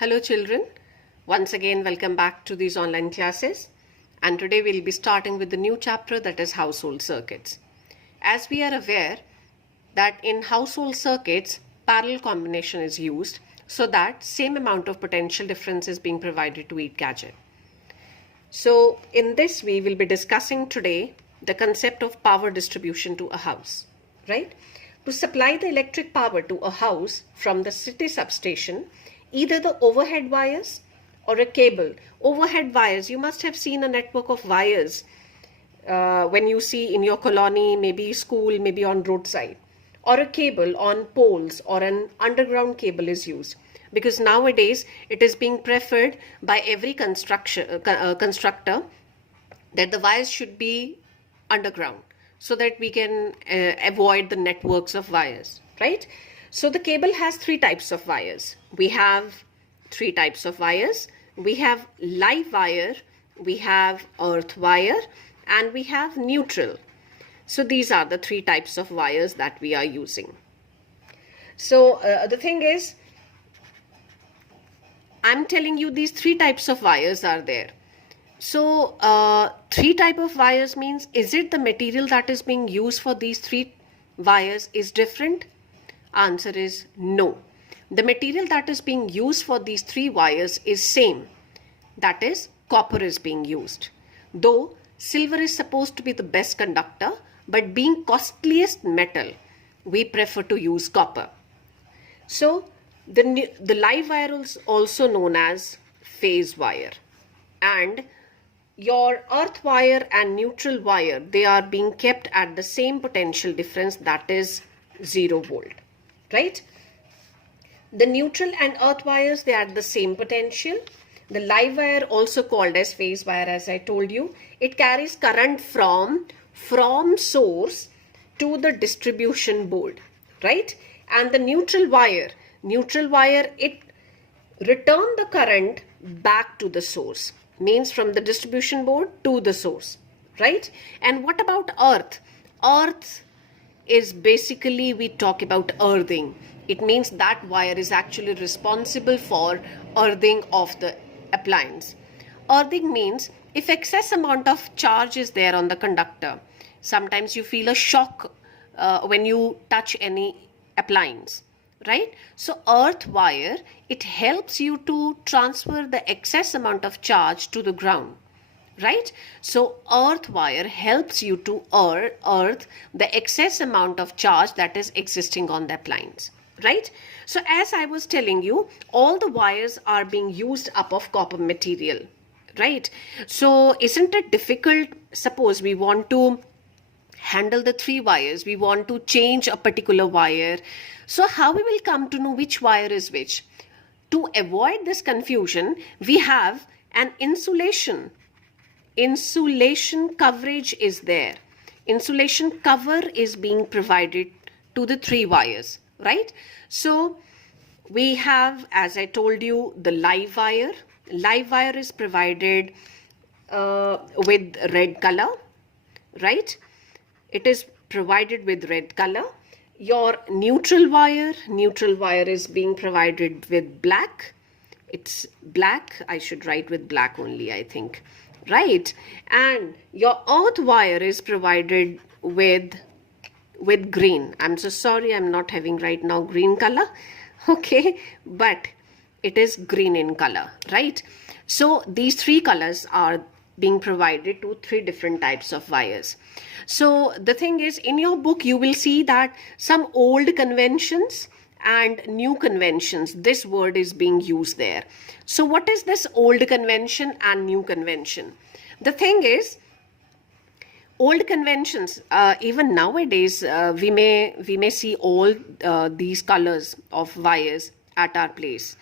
Hello children, once again welcome back to these online classes, and today we'll be starting with the new chapter, that is household circuits. As we are aware that in household circuits parallel combination is used so that same amount of potential difference is being provided to each gadget. So in this we will be discussing today the concept of power distribution to a house, right? To supply the electric power to a house from the city substation, either the overhead wires or a cable. Overhead wires, you must have seen a network of wires when you see in your colony, maybe school, maybe on roadside, or a cable on poles, or an underground cable is used, because nowadays it is being preferred by every constructor that the wires should be underground so that we can avoid the networks of wires, right? So the cable has three types of wires. We have three types of wires. We have live wire, we have earth wire, and we have neutral. So these are the three types of wires that we are using. So the thing is, I'm telling you these three types of wires are there. So three type of wires means, is it the material that is being used for these three wires is different? Answer is no. The material that is being used for these three wires is same. That is, copper is being used. Though silver is supposed to be the best conductor, but being costliest metal, we prefer to use copper. So the live wire is also known as phase wire, and your earth wire and neutral wire, they are being kept at the same potential difference, that is 0 volt, right? The neutral and earth wires, they are the same potential. The live wire, also called as phase wire, as I told you, it carries current from source to the distribution board, right? And the neutral wire, it return the current back to the source, means from the distribution board to the source, right? And what about earth? Earth is basically, we talk about earthing. It means that wire is actually responsible for earthing of the appliance. Earthing means if excess amount of charge is there on the conductor, sometimes you feel a shock when you touch any appliance, right? So earth wire, it helps you to transfer the excess amount of charge to the ground, right? So earth wire helps you to earth the excess amount of charge that is existing on the appliance, right? So as I was telling you, all the wires are being used up of copper material, right? So isn't it difficult? Suppose we want to handle the three wires, we want to change a particular wire. So how we will come to know which wire is which? To avoid this confusion, we have an insulation coverage is there. Insulation cover is being provided to the three wires, right? So we have, as I told you, the live wire. Live wire is provided with red color, right? It is provided with red color. Your neutral wire is being provided with black. It's black. I should write with black only, I think, right? And your earth wire is provided with green. I'm so sorry, I'm not having right now green color, okay, but it is green in color, right? So these three colors are being provided to three different types of wires. So the thing is, in your book you will see that some old conventions and new conventions, this word is being used there. So what is this old convention and new convention? The thing is, old conventions, even nowadays we may see all these colors of wires at our place.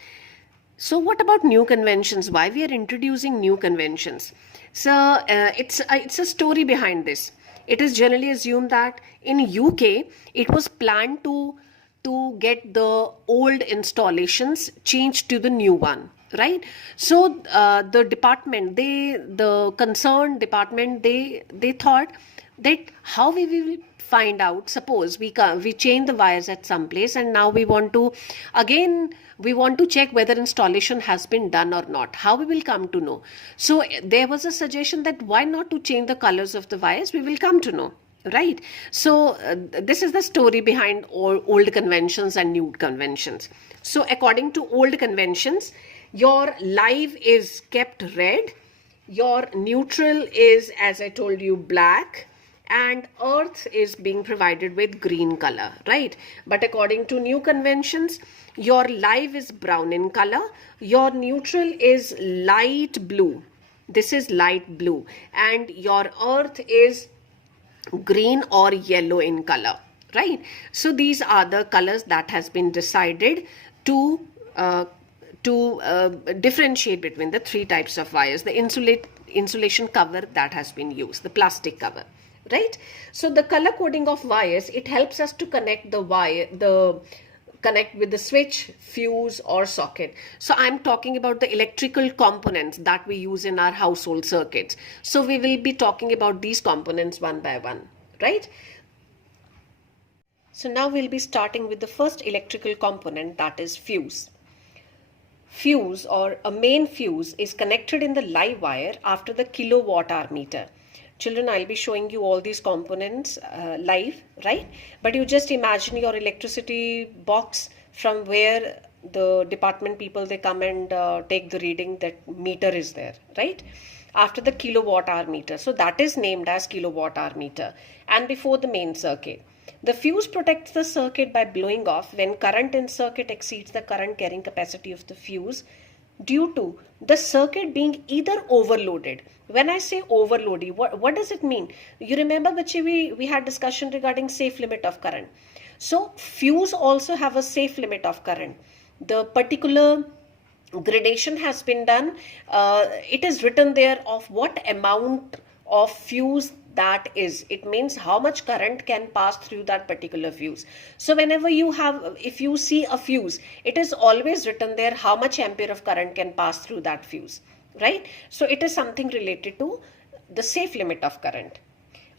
So what about new conventions? Why we are introducing new conventions? So it's a story behind this. It is generally assumed that in UK it was planned to get the old installations changed to the new one, right? So the concerned department, they thought that how we will find out, suppose we change the wires at some place, and now we want to check whether installation has been done or not. How we will come to know? So there was a suggestion that why not to change the colors of the wires? We will come to know, right? So this is the story behind old conventions and new conventions. So according to old conventions, your live is kept red, your neutral is, as I told you, black, and earth is being provided with green color, right? But according to new conventions, your live is brown in color, your neutral is light blue, this is light blue, and your earth is green or yellow in color, right? So these are the colors that has been decided to differentiate between the three types of wires. The insulation cover that has been used, the plastic cover, right? So the color coding of wires, it helps us to connect connect with the switch, fuse, or socket. So I'm talking about the electrical components that we use in our household circuits. So we will be talking about these components one by one, right? So now we'll be starting with the first electrical component, that is fuse. Fuse, or a main fuse, is connected in the live wire after the kilowatt hour meter. Children, I'll be showing you all these components live, right? But you just imagine your electricity box from where the department people, they come and take the reading, that meter is there, right? After the kilowatt hour meter. So that is named as kilowatt hour meter, and before the main circuit. The fuse protects the circuit by blowing off when current in circuit exceeds the current carrying capacity of the fuse due to the circuit being either overloaded. When I say overloaded, what does it mean? You remember, Bachi, we had discussion regarding safe limit of current. So fuse also have a safe limit of current. The particular gradation has been done. It is written there of what amount of fuse that is. It means how much current can pass through that particular fuse. So whenever if you see a fuse, it is always written there how much ampere of current can pass through that fuse, right? So it is something related to the safe limit of current.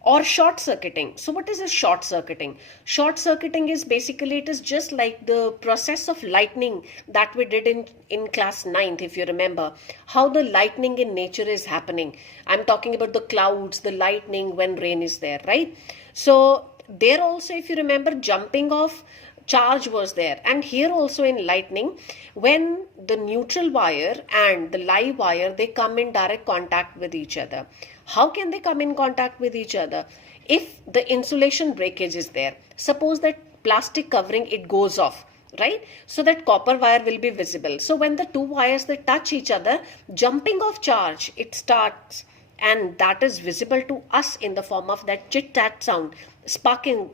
Or short circuiting. So what is a short circuiting? Short circuiting is basically, it is just like the process of lightning that we did in class 9th, if you remember, how the lightning in nature is happening. I'm talking about the clouds, the lightning when rain is there, right? So there also, if you remember, jumping off charge was there. And here also in lightning, when the neutral wire and the live wire, they come in direct contact with each other. How can they come in contact with each other? If the insulation breakage is there, suppose that plastic covering, it goes off, right? So that copper wire will be visible. So when the two wires, they touch each other, jumping off charge, it starts, and that is visible to us in the form of that chit-chat sound. Sparking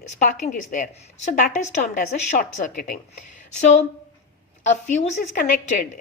is there. So that is termed as a short circuiting. So a fuse is connected.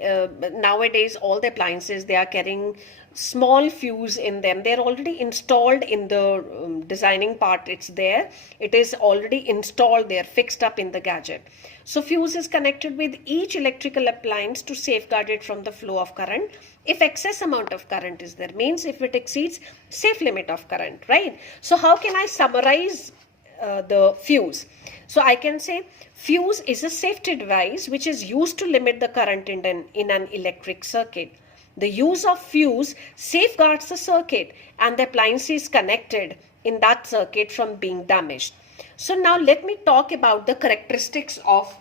Nowadays, all the appliances, they are carrying small fuse in them. They're already installed in the designing part. It's there. It is already installed. They're fixed up in the gadget. So fuse is connected with each electrical appliance to safeguard it from the flow of current. If excess amount of current is there, means if it exceeds safe limit of current, right? So how can I summarize the fuse? So I can say fuse is a safety device which is used to limit the current in an electric circuit. The use of fuse safeguards the circuit and the appliance is connected in that circuit from being damaged. So now let me talk about the characteristics of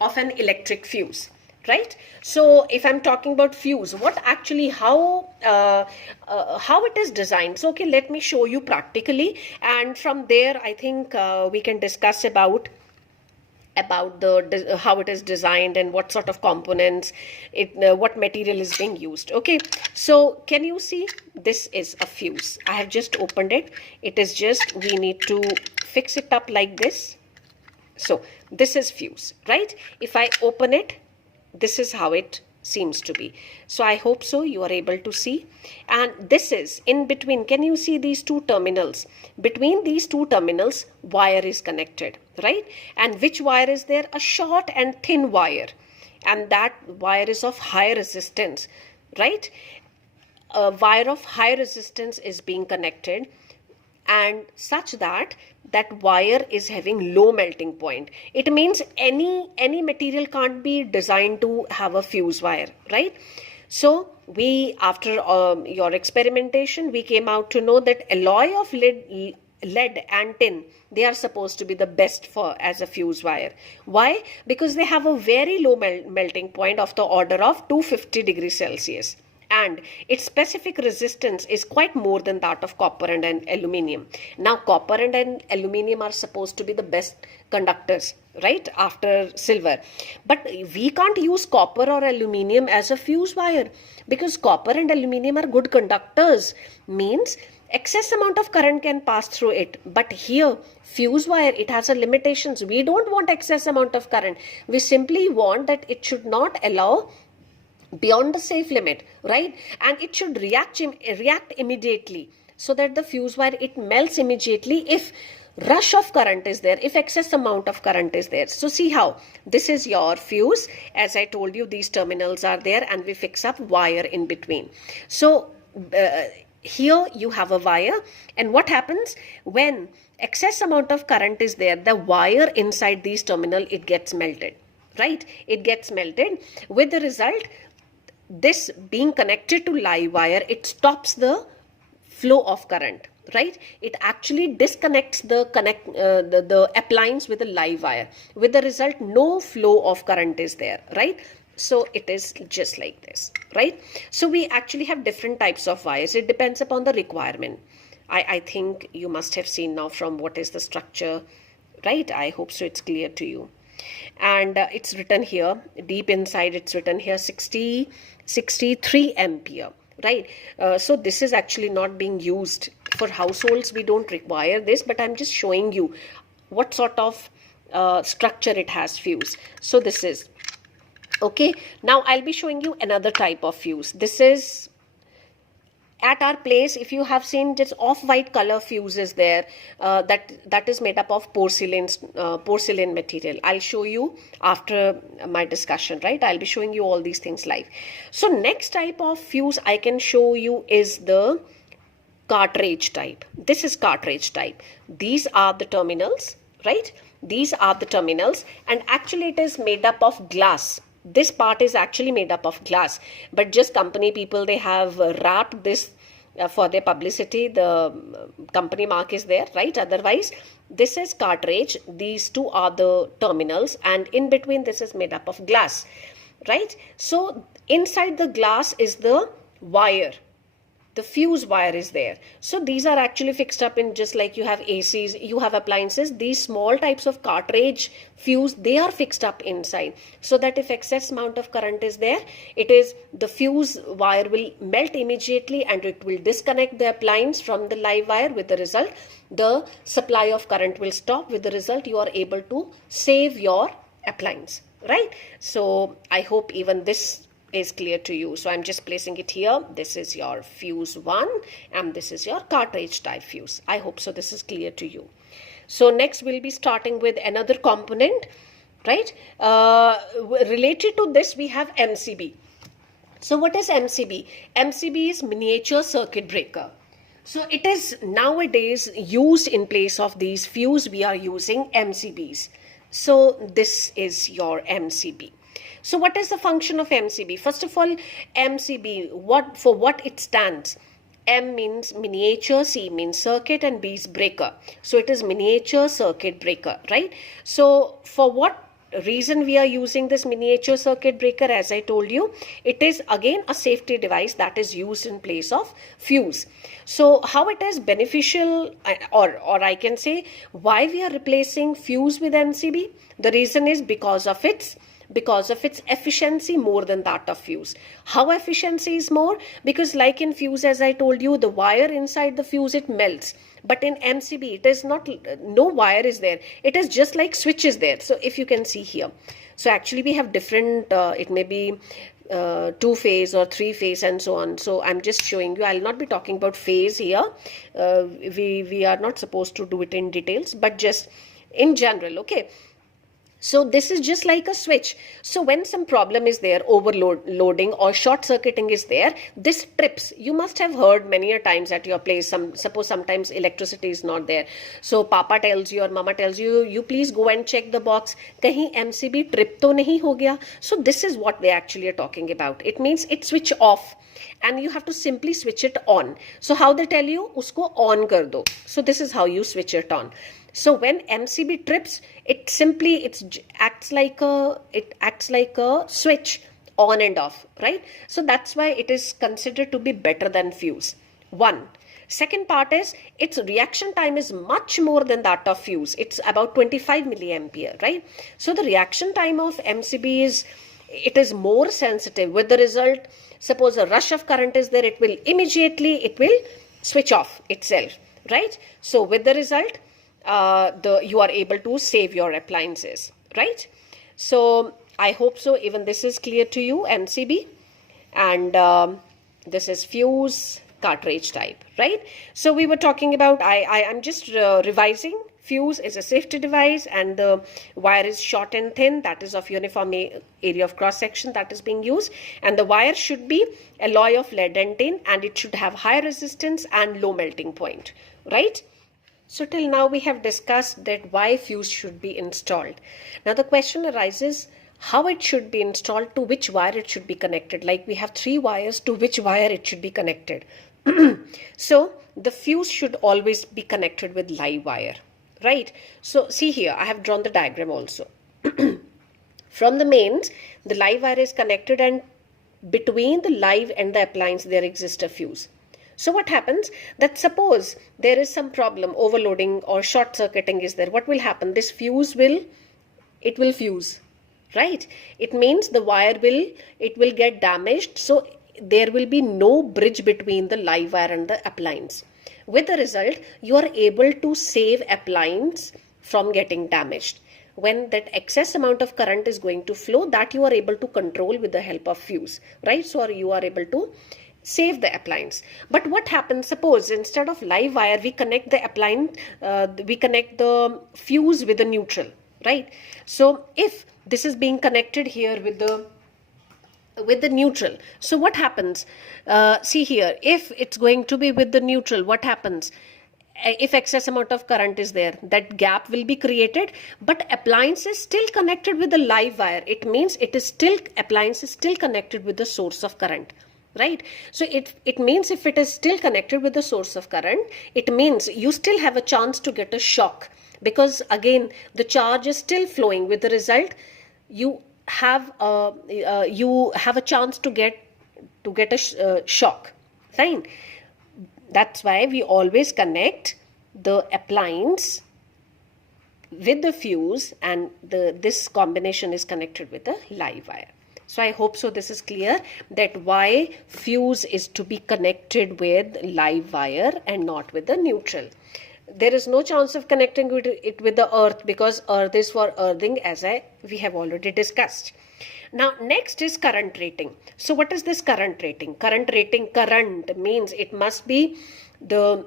an electric fuse, right? So if I'm talking about fuse, what actually, how it is designed. So okay, let me show you practically, and from there I think we can discuss about the how it is designed and what sort of components what material is being used. Okay, so can you see, this is a fuse. I have just opened it. It is just, we need to fix it up like this. So this is fuse, right? If I open it, this is how it seems to be. So I hope so you are able to see. And this is in between. Can you see these two terminals? Between these two terminals, wire is connected, right? And which wire is there? A short and thin wire. And that wire is of high resistance, right? A wire of high resistance is being connected, and such that that wire is having low melting point. It means any material can't be designed to have a fuse wire, right? So we, after your experimentation, we came out to know that alloy of lead and tin, they are supposed to be the best for as a fuse wire. Why? Because they have a very low melting point of the order of 250 degrees Celsius, and its specific resistance is quite more than that of copper and aluminium. Now copper and aluminium are supposed to be the best conductors, right, after silver, but we can't use copper or aluminium as a fuse wire because copper and aluminium are good conductors, means excess amount of current can pass through it. But here fuse wire, it has a limitations. We don't want excess amount of current, we simply want that it should not allow beyond the safe limit, right? And it should react immediately, so that the fuse wire, it melts immediately if rush of current is there, if excess amount of current is there. So see how this is your fuse. As I told you, these terminals are there and we fix up wire in between. So here you have a wire, and what happens when excess amount of current is there, the wire inside these terminal, it gets melted, right? It gets melted, with the result, this being connected to live wire, it stops the flow of current, right? It actually disconnects the appliance with the live wire. With the result, no flow of current is there, right? So it is just like this, right? So we actually have different types of wires. It depends upon the requirement. I think you must have seen now from what is the structure, right? I hope so it's clear to you. And it's written here, deep inside it's written here 63 ampere, right? So this is actually not being used for households. We don't require this, but I'm just showing you what sort of structure it has, fuse. So this is okay. Now I'll be showing you another type of fuse. This is at our place, if you have seen, just off-white color fuse is there, that is made up of porcelain material. I'll show you after my discussion, right? I'll be showing you all these things live. So next type of fuse I can show you is the cartridge type. This is cartridge type. These are the terminals, right? These are the terminals, and actually it is made up of glass. This part is actually made up of glass, but just company people, they have wrapped this for their publicity. The company mark is there, right? Otherwise, this is cartridge. These two are the terminals, and in between this is made up of glass, right? So inside the glass is the wire. The fuse wire is there. So these are actually fixed up in, just like you have ACs, you have appliances, these small types of cartridge fuse, they are fixed up inside, so that if excess amount of current is there, it is the fuse wire will melt immediately and it will disconnect the appliance from the live wire. With the result, the supply of current will stop. With the result, you are able to save your appliance, right? So I hope even this is clear to you. So I'm just placing it here. This is your fuse 1 and this is your cartridge type fuse. I hope so this is clear to you. So next we'll be starting with another component, right? Related to this, we have MCB. So what is MCB? MCB is miniature circuit breaker. So it is nowadays used in place of these fuse. We are using MCBs. So this is your MCB. So what is the function of MCB? First of all, MCB, for what it stands? M means miniature, C means circuit, and B is breaker. So it is miniature circuit breaker, right? So for what reason we are using this miniature circuit breaker? As I told you, it is again a safety device that is used in place of fuse. So how it is beneficial, or I can say why we are replacing fuse with MCB? The reason is because of its efficiency more than that of fuse. How efficiency is more? Because like in fuse, as I told you, the wire inside the fuse, it melts. But in MCB, it is not, no wire is there. It is just like switch is there. So if you can see here. So actually we have different, it may be 2-phase or 3-phase and so on. So I'm just showing you. I'll not be talking about phase here. We are not supposed to do it in details, but just in general, okay. So this is just like a switch. So when some problem is there, overloading or short circuiting is there, this trips. You must have heard many a times at your place, suppose sometimes electricity is not there. So papa tells you or mama tells you, you please go and check the box. Kahin MCB trip to nahi ho gaya. So this is what they actually are talking about. It means it switch off. And you have to simply switch it on. So how they tell you? Usko on kar do. So this is how you switch it on. So when MCB trips, it acts like a switch on and off, right? So that's why it is considered to be better than fuse. One. Second part is its reaction time is much more than that of fuse. It's about 25 milliampere, right? So the reaction time of MCB is more sensitive. With the result, suppose a rush of current is there, it will switch off itself, right? So with the result, you are able to save your appliances, right? So I hope so. Even this is clear to you, MCB, and this is fuse, cartridge type, right? So we were talking about, I'm just revising. Fuse is a safety device, and the wire is short and thin, that is of uniform area of cross section that is being used, and the wire should be alloy of lead and tin, and it should have high resistance and low melting point, right? So till now we have discussed that why fuse should be installed. Now the question arises how it should be installed, to which wire it should be connected. Like we have 3 wires, to which wire it should be connected. So the fuse should always be connected with live wire, right? So see here, I have drawn the diagram also. From the mains, the live wire is connected, and between the live and the appliance there exists a fuse. So what happens, that suppose there is some problem, overloading or short circuiting is there, what will happen? This fuse will fuse, right? It means the wire will get damaged. So there will be no bridge between the live wire and the appliance. With the result, you are able to save appliance from getting damaged. When that excess amount of current is going to flow, that you are able to control with the help of fuse, right? So you are able to save the appliance. But what happens, suppose instead of live wire we connect the appliance, we connect the fuse with the neutral, right? So if this is being connected here with the neutral, so what happens, see here, if it's going to be with the neutral, what happens? If excess amount of current is there, that gap will be created, but appliance is still connected with the live wire. It means appliance is still connected with the source of current, right? So it means if it is still connected with the source of current, it means you still have a chance to get a shock, because again the charge is still flowing. With the result, you have a chance to get a shock, fine. That's why we always connect the appliance with the fuse, and this combination is connected with the live wire. So I hope so this is clear, that why fuse is to be connected with live wire and not with the neutral. There is no chance of connecting it with the earth, because earth is for earthing, as we have already discussed. Now next is current rating. So what is this current rating? Current means it must be the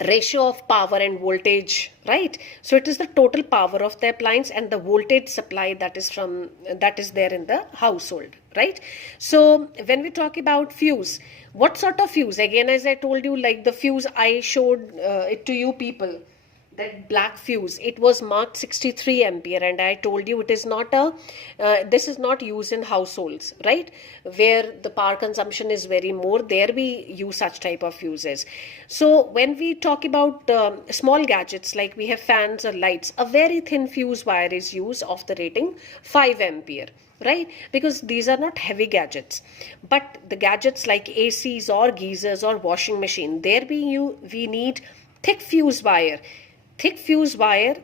ratio of power and voltage, right? So it is the total power of the appliance and the voltage supply that is there in the household, right? So when we talk about fuse, what sort of fuse? Again, as I told you, like the fuse I showed it to you people, that black fuse, it was marked 63 ampere, and I told you it is not this is not used in households, right, where the power consumption is very more. There we use such type of fuses. So when we talk about small gadgets, like we have fans or lights, a very thin fuse wire is used of the rating 5 ampere, right? Because these are not heavy gadgets. But the gadgets like ACs or geysers or washing machine, there we need thick fuse wire.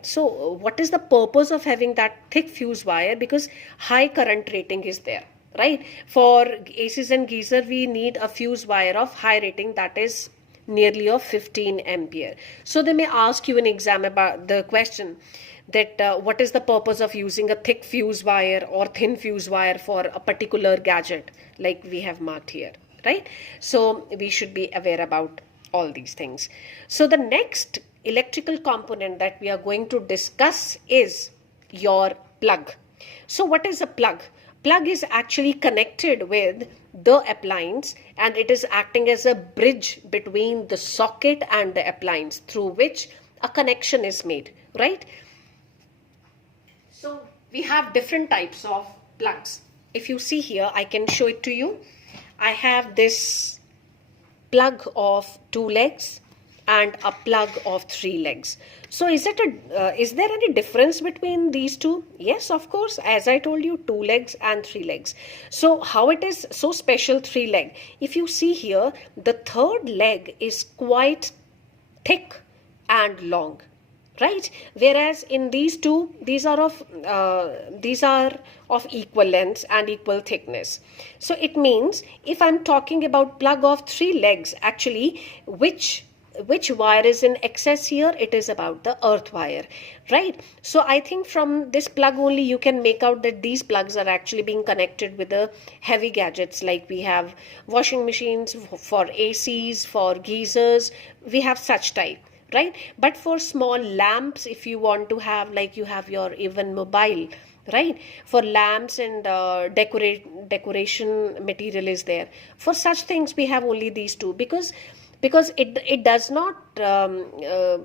So what is the purpose of having that thick fuse wire? Because high current rating is there, right? For ACs and geyser, we need a fuse wire of high rating, that is nearly of 15 ampere. So they may ask you in exam about the question that what is the purpose of using a thick fuse wire or thin fuse wire for a particular gadget, like we have marked here, right? So we should be aware about all these things. So the next electrical component that we are going to discuss is your plug. So what is a plug? Plug is actually connected with the appliance, and it is acting as a bridge between the socket and the appliance through which a connection is made, right? So we have different types of plugs. If you see here, I can show it to you. I have this plug of 2 legs and a plug of 3 legs. So is there any difference between these two? Yes, of course. As I told you, 2 legs and 3 legs. So how it is so special 3 leg? If you see here, the third leg is quite thick and long, right? Whereas in these two, these are of equal length and equal thickness. So it means if I'm talking about plug of 3 legs, actually which wire is in excess here? It is about the earth wire, right? So I think from this plug only you can make out that these plugs are actually being connected with the heavy gadgets, like we have washing machines, for ACs, for geysers, we have such type, right? But for small lamps, if you want to have, like you have your even mobile, right, for lamps and decoration material is there, for such things we have only these two, because it does not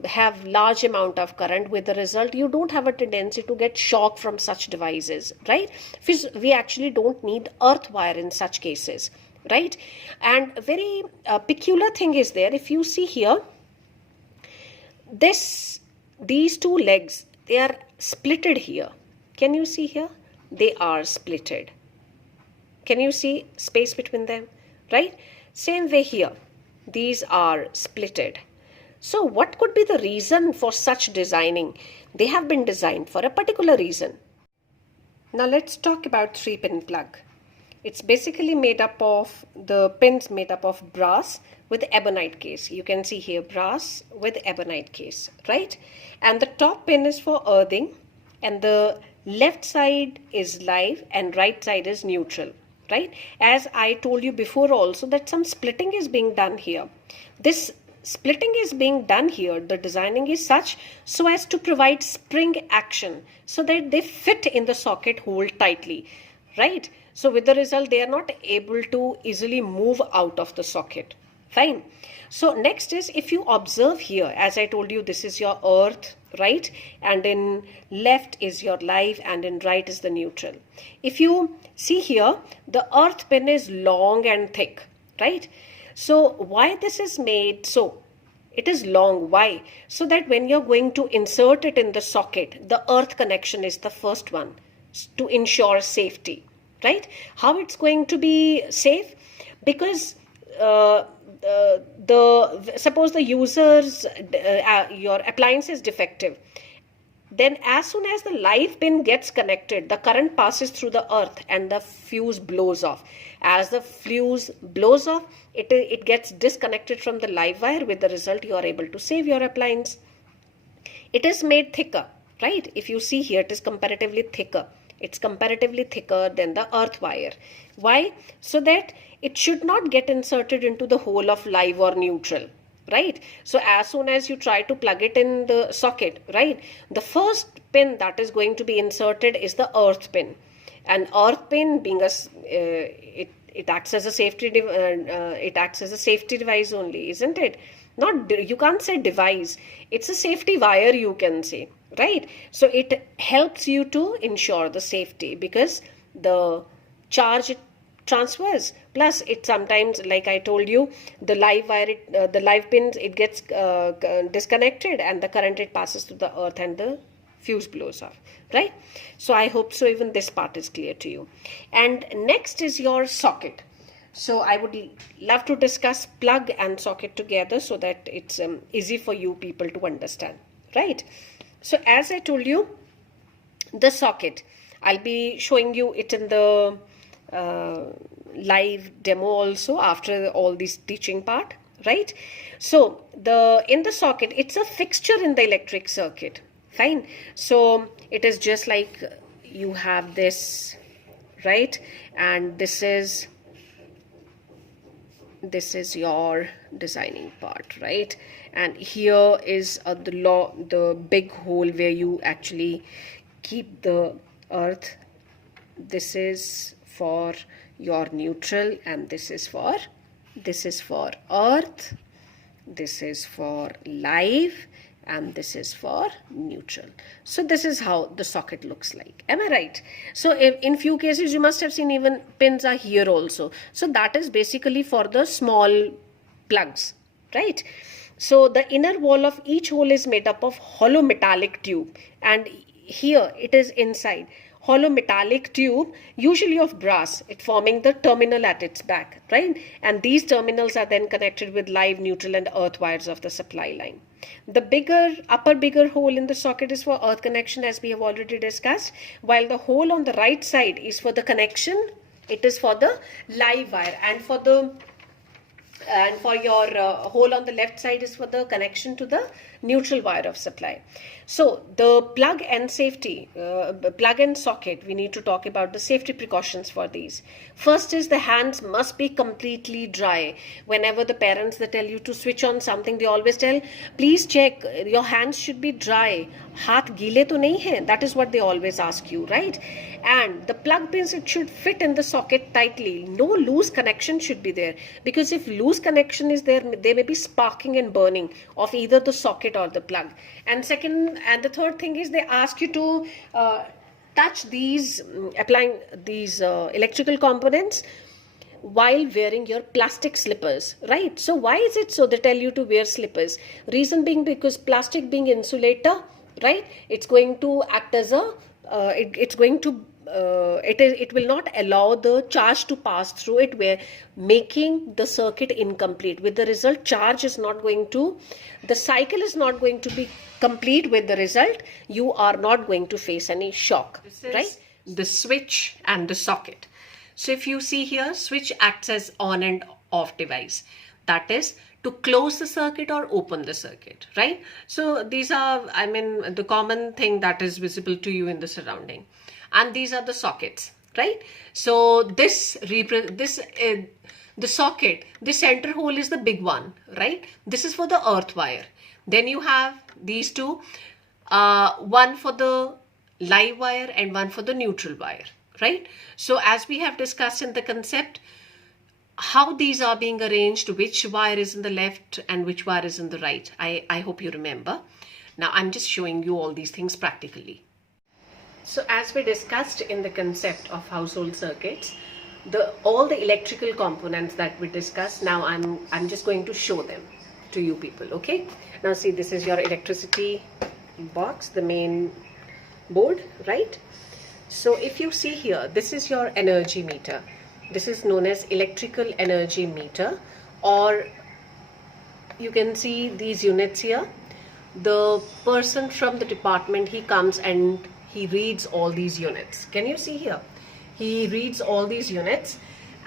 have large amount of current. With the result, you don't have a tendency to get shock from such devices, right? We actually don't need earth wire in such cases, right? And a very peculiar thing is there. If you see here, these 2 legs, they are splitted here. Can you see here? They are splitted. Can you see space between them, right? Same way here, these are splitted. So what could be the reason for such designing? They have been designed for a particular reason. Now let's talk about 3-pin plug. It's basically made up of the pins made up of brass with ebonite case. You can see here brass with ebonite case, right? And the top pin is for earthing, and the left side is live and right side is neutral, right? As I told you before also, that some splitting is being done here. This splitting is being done here, the designing is such so as to provide spring action so that they fit in the socket hole tightly, right? So with the result, they are not able to easily move out of the socket. Fine. So next is, if you observe here, as I told you, this is your earth, right? And in left is your live and in right is the neutral. If you see here, the earth pin is long and thick, right? So why this is made so? It is long. Why? So that when you're going to insert it in the socket, the earth connection is the first one to ensure safety, right? How it's going to be safe? Because suppose the user's your appliance is defective, then as soon as the live pin gets connected, the current passes through the earth and the fuse blows off. As the fuse blows off, it gets disconnected from the live wire. With the result, you are able to save your appliance. It is made thicker, right? If you see here, it is comparatively thicker. It's comparatively thicker than the earth wire. Why? So that it should not get inserted into the hole of live or neutral, right? So as soon as you try to plug it in the socket, right, the first pin that is going to be inserted is the earth pin. And earth pin being it acts as a safety device only, isn't it? Not, you can't say device, it's a safety wire, you can say, right? So it helps you to ensure the safety, because the charge transfers, plus it sometimes, like I told you, the live wire, the live pins, it gets disconnected and the current, it passes to the earth and the fuse blows off, right? So I hope so even this part is clear to you. And next is your socket. So I would love to discuss plug and socket together so that it's easy for you people to understand, right? So as I told you, the socket, I'll be showing you it in the live demo also after all this teaching part, right? So in the socket, it's a fixture in the electric circuit. Fine. So it is just like you have this, right? And this is your designing part, right? And here is the big hole where you actually keep the earth, this is for your neutral, and this is for earth, this is for live, and this is for neutral. So this is how the socket looks like. Am I right? So in few cases you must have seen even pins are here also. So that is basically for the small plugs, right? So the inner wall of each hole is made up of hollow metallic tube, and here it is inside hollow metallic tube, usually of brass, it forming the terminal at its back, right? And these terminals are then connected with live, neutral and earth wires of the supply line. The upper bigger hole in the socket is for earth connection, as we have already discussed, while the hole on the right side is for the connection, it is for the live wire, and for your hole on the left side is for the connection to the neutral wire of supply. So the plug and socket, we need to talk about the safety precautions for these. First is the hands must be completely dry. Whenever the parents, they tell you to switch on something, they always tell, please check, your hands should be dry. Haath geele to nahi hai? That is what they always ask you, right? And the plug pins, it should fit in the socket tightly. No loose connection should be there, because if loose connection is there, they may be sparking and burning of either the socket or the plug. And the third thing is they ask you to touch these, applying these electrical components while wearing your plastic slippers, right? So why is it so? They tell you to wear slippers. Reason being because plastic being insulator, right? It's going to act as a it will not allow the charge to pass through it, where making the circuit incomplete. With the result, the cycle is not going to be complete. With the result, you are not going to face any shock, right? The switch and the socket. So if you see here, switch acts as on and off device. That is to close the circuit or open the circuit, right? So these are, the common thing that is visible to you in the surrounding. And these are the sockets, right? So the socket, the center hole is the big one, right? This is for the earth wire. Then you have these two, one for the live wire and one for the neutral wire, right? So as we have discussed in the concept, how these are being arranged, which wire is in the left and which wire is in the right. I hope you remember. Now I'm just showing you all these things practically. So as we discussed in the concept of household circuits, all the electrical components that we discussed, now I'm just going to show them to you people, okay? Now see, this is your electricity box, the main board, right? So if you see here, this is your energy meter. This is known as electrical energy meter, or you can see these units here. The person from the department, he comes and he reads all these units. Can you see here? He reads all these units,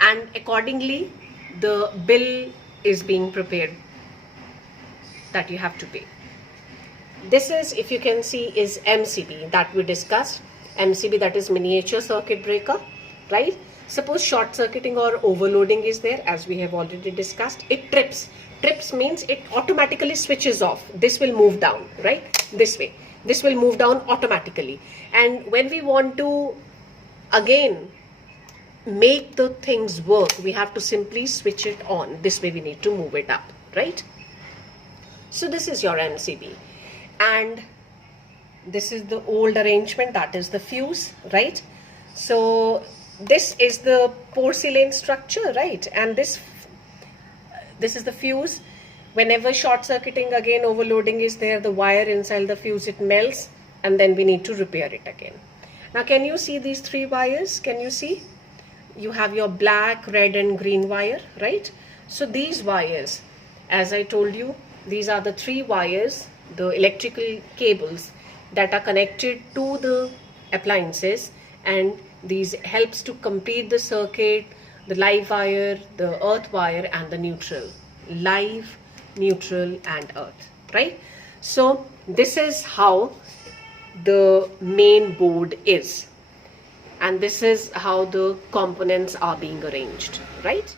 and accordingly the bill is being prepared that you have to pay. This is, if you can see, is MCB that we discussed. MCB, that is miniature circuit breaker, right? Suppose short circuiting or overloading is there, as we have already discussed, it trips. Trips means it automatically switches off. This will move down, right? This way. This will move down automatically. And when we want to again make the things work, we have to simply switch it on. This way we need to move it up, right? So this is your MCB. And this is the old arrangement, that is the fuse, right? So this is the porcelain structure, right? And this is the fuse. Whenever short circuiting, again overloading is there, the wire inside the fuse, it melts, and then we need to repair it again. Now can you see these three wires? Can you see? You have your black, red and green wire, right? So these wires, as I told you, these are the three wires, the electrical cables that are connected to the appliances, and these helps to complete the circuit, the live wire, the earth wire and the neutral. Live, neutral and earth, right? So this is how the main board is, and this is how the components are being arranged, right?